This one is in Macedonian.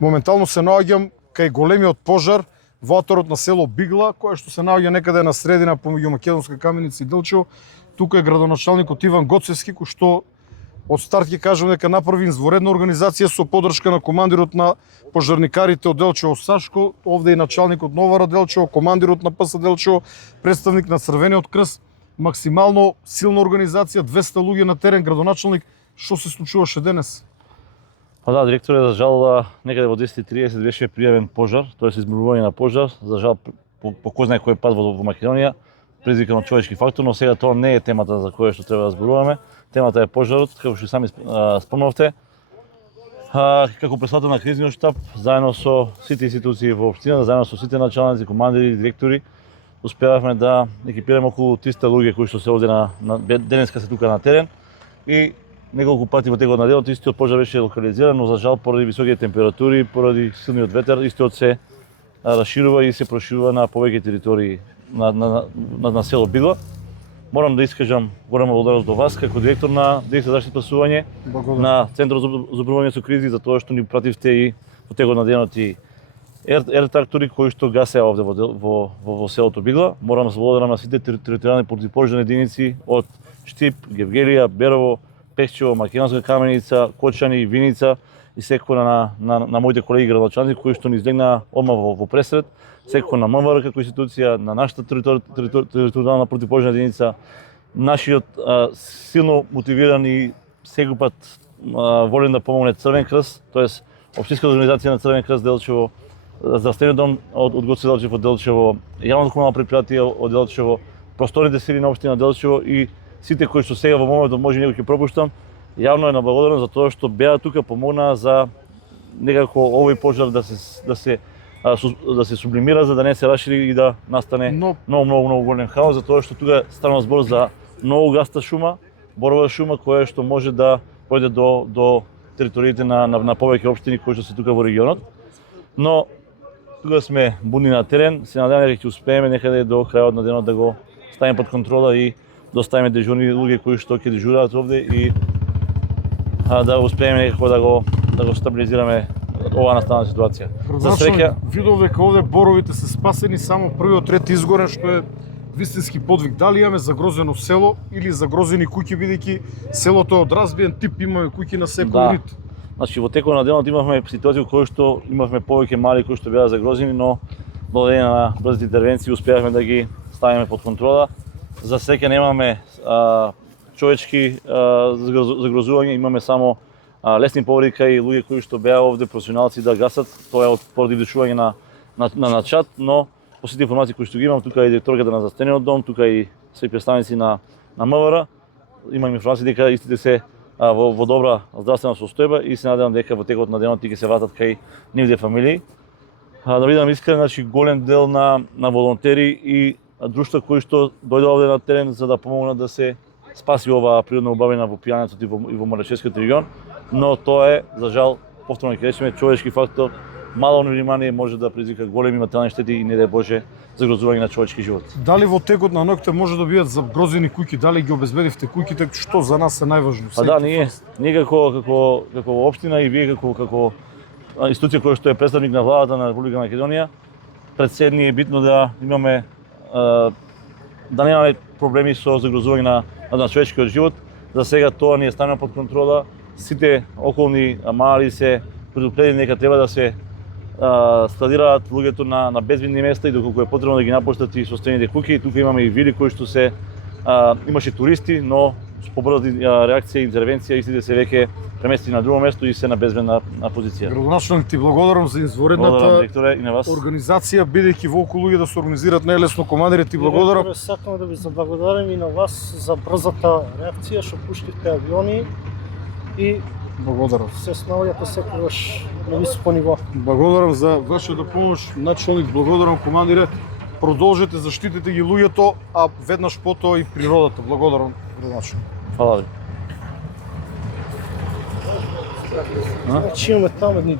Моментално се наоѓам кај големиот пожар во аторот на село Бигла, кој што се наоѓа некаде на средина помеѓу Македонска Каменица и Делчево. Тука е градоначалникот Иван Гоцевски, кој што од старт ќе кажам дека направи изворедна организација со поддршка на командирот на пожарникарите од Делчево Сашко, овде и началникот Новара Делчево, командирот на ПС Делчево, представник на Црвениот крст, максимално силна организација, 200 луѓе на терен, градоначалник. Што се случуваше денес? Па да, директоре, за жал некаде во 10:30 беше пријавен пожар, тоест изборување на пожар, за жал по кој знае кој пат во Македонија, предизвикан од човечки фактор, но сега тоа не е темата за која што треба да зборуваме. Темата е пожарот, како што сами спомнавте. Како председател на кризниот штаб, заедно со сите институции во општината, заедно со сите началници, командири, директори, успеавме да екипираме околу 300 луѓе кои што се овде денеска се тука на терен и неколку пати во текот на денот истиот пожар беше локализиран, но за жал поради високите температури, поради силниот ветер, истиот се расширува и се проширува на повеќе територии на село Бигла. Морам да искажам голема благодарност до вас како директор на Дирекција за заштита и спасување, на Центарот за обрвување со кризи, за тоа што ни пративте и во текот на денот и трактори кои што гасеа овде во селото Бигла. Морам да се благодарам на сите територијални противпожарни единици од Штип, Гевгелија, Берово, Пехчево, Македонска Каменица, Кочани, Виница и секој на моите колеги градоначалници кои што ни излегнаа одма во пресред, секој на МВР како институција, на нашата територијална противпожарна единица, нашиот силно мотивиран и секој пат волен да помогне Црвен крст, тоест општинската организација на Црвен крст Делчево, здравствениот дом од Гоце Делчев од Делчево, јавното комунално предпријатие од Делчево, просторните сили на општина Делчево и сите кои што сега во моментот може некој ќе пропуштам, јавно е на благодарност за тоа што беа тука, помогнаа за некако овој пожар да се сублимира, за да не се расшири и да настане многу голем хаос, затоа што тука станува збор за многу гаста шума, борова шума која што може да појде до териториите на повеќе општини кои што се тука во регионот. Но тука сме будни на терен, се надеваме дека ќе успееме некаде до крајот на денот да го ставиме под контрола и да оставиме дежурни луѓе кои што ќе дежураат овде и да успееме некако да го стабилизираме оваа настана ситуација. За среќа, видов дека овде боровите се спасени, само првиот ред изгорен, што е вистински подвиг. Дали имаме загрозено село или загрозени куќи, бидејќи селото е од разбиен тип, имаме куќи на секој вид. Значи во текот на денот имавме ситуација во која што имавме повеќе мали кои што беа загрозени, но благодарение на брзите интервенции успеавме да ги ставиме под контрола. За среќа немаме човечки загрозување, имаме само лесни повреди и луѓе кои што беа овде професионалци да гасат. Тоа е поради дишување на чат, но по сите информации кои што ги имам, тука е директорката на Здравствениот дом, тука и се представници на МВР. Имам информации дека истите се во добра здравствена состојба и се надевам дека во текот на денот ќе се вратат кај нивните фамилии. Да бидам искрен, значи голем дел на волонтери и друштва кои што дојдоа овде на терен за да помогнат да се спаси оваа природна убавина во Пијанецот и во Моравчевскиот регион, но тоа е, за жал, повторно ќе речеме, човечки фактор. Мало внимание може да предизвика големи материјални штети и не дај Боже загрозување на човечки живот. Дали во текот на ноќта може да бидат загрозени куќи, дали ги обезбедивте куќите, што за нас е најважно? Па да, ние како општина и вие како институција која што е представник на владата на Република Македонија, пред се ни е битно да имаме да немаме проблеми со загрозување на човечкиот живот. За сега тоа ни е ставено под контрола. Сите околни мали се предупредени дека треба да се складираат луѓето на безбедни места и доколку е потребно да ги напуштат и состојните куќи. Тука имаме и вили кои што се имаше туристи, но по брза реакција и интервенција истите се веќе премести на друго место и се на безбедна позиција. Градоначалник, ти благодарам за изворедната организација, бидејќи во околу луѓе да се организираат најлесно. Командири, ти благодарам. Сакам да ви заблагодарам и на вас за брзата реакција што пуштивте авиони и благодарам. Се снаоѓате секогаш на високо ниво. Благодарам за вашата помош, началник, благодарам командире. Продолжете, заштитите ги луѓето, а веднаш потоа и природата. Благодарам, градоначалник. Фала ви. Значи имаме таму едни